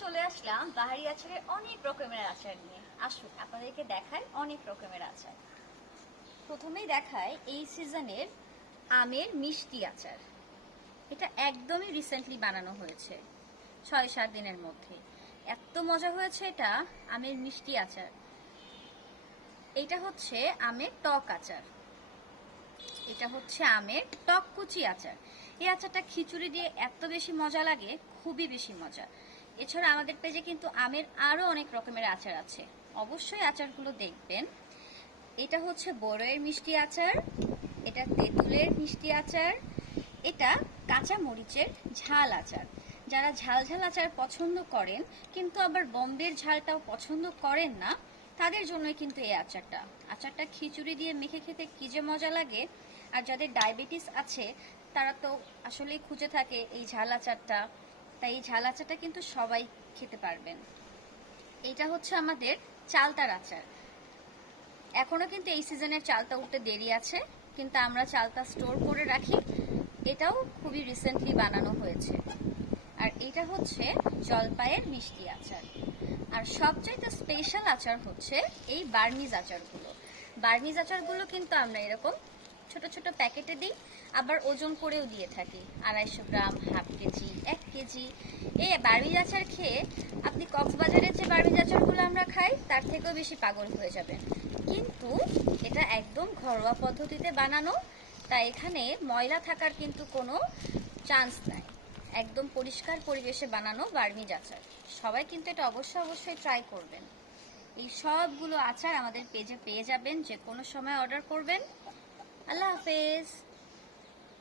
চলে আসলাম বাহারি আচারের অনেক রকমের আচার নিয়ে। আসুন আপনাদেরকে দেখাই অনেক রকমের আচার। প্রথমেই দেখায় এই সিজনের আমের মিষ্টি আচার। এটা একদমই রিসেন্টলি বানানো হয়েছে, 6-7 দিনের মধ্যে। এত মজা হয়েছে এটা, আমের মিষ্টি আচার। এটা হচ্ছে আমের টক আচার। এটা হচ্ছে আমের টক কুচি আচার। এই আচারটা খিচুড়ি দিয়ে এত বেশি মজা লাগে, খুবই বেশি মজা। এছাড়া আমাদের পেজে কিন্তু আমের আরো অনেক রকমের আচার আছে, অবশ্যই আচারগুলো দেখবেন। এটা হচ্ছে বড়ইয়ের মিষ্টি আচার, এটা তেঁতুলের মিষ্টি আচার, এটা কাঁচা মরিচের ঝাল আচার। যারা ঝাল ঝাল আচার পছন্দ করেন কিন্তু আবার বোম্বের ঝালটাও পছন্দ করেন না, তাদের জন্যই কিন্তু এই আচারটা। আচারটা খিচুড়ি দিয়ে মেখে খেতে কি যে মজা লাগে। আর যাদের ডায়াবেটিস আছে তারা তো আসলেই খুঁজে থাকে এই ঝাল আচারটা, তাই এই ঝাল আচারটা কিন্তু সবাই খেতে পারবেন। এটা হচ্ছে আমাদের চালতার আচার। এখনো কিন্তু এই সিজনের চালতা উঠতে দেরি আছে, কিন্তু আমরা চালতা স্টোর করে রাখি। এটাও খুবই রিসেন্টলি বানানো হয়েছে। আর এটা হচ্ছে জলপাইয়ের মিষ্টি আচার। আর সবচাইতে স্পেশাল আচার হচ্ছে এই বার্মিজ আচারগুলো। বার্মিজ আচারগুলো কিন্তু আমরা এরকম ছোট ছোট প্যাকেটে দিই, আবার ওজন করেও দিয়ে থাকি, 250 গ্রাম, হাফ কেজি, 1 কেজি। এই বার্মিজ আচার খেয়ে আপনি কক্সবাজারের যে বার্মিজ আচারগুলো আমরা খাই তার থেকেও বেশি পাগল হয়ে যাবেন। কিন্তু এটা একদম ঘরোয়া পদ্ধতিতে বানানো, তাই এখানে ময়লা থাকার কিন্তু কোনো চান্স নাই। একদম পরিষ্কার পরিবেশে বানানো বার্মিজ আচার। সবাই কিন্তু এটা অবশ্যই ট্রাই করবেন। এই সবগুলো আচার আমাদের পেজে পেয়ে যাবেন, যে কোনো সময় অর্ডার করবেন। আল্লাহ হাফেজ।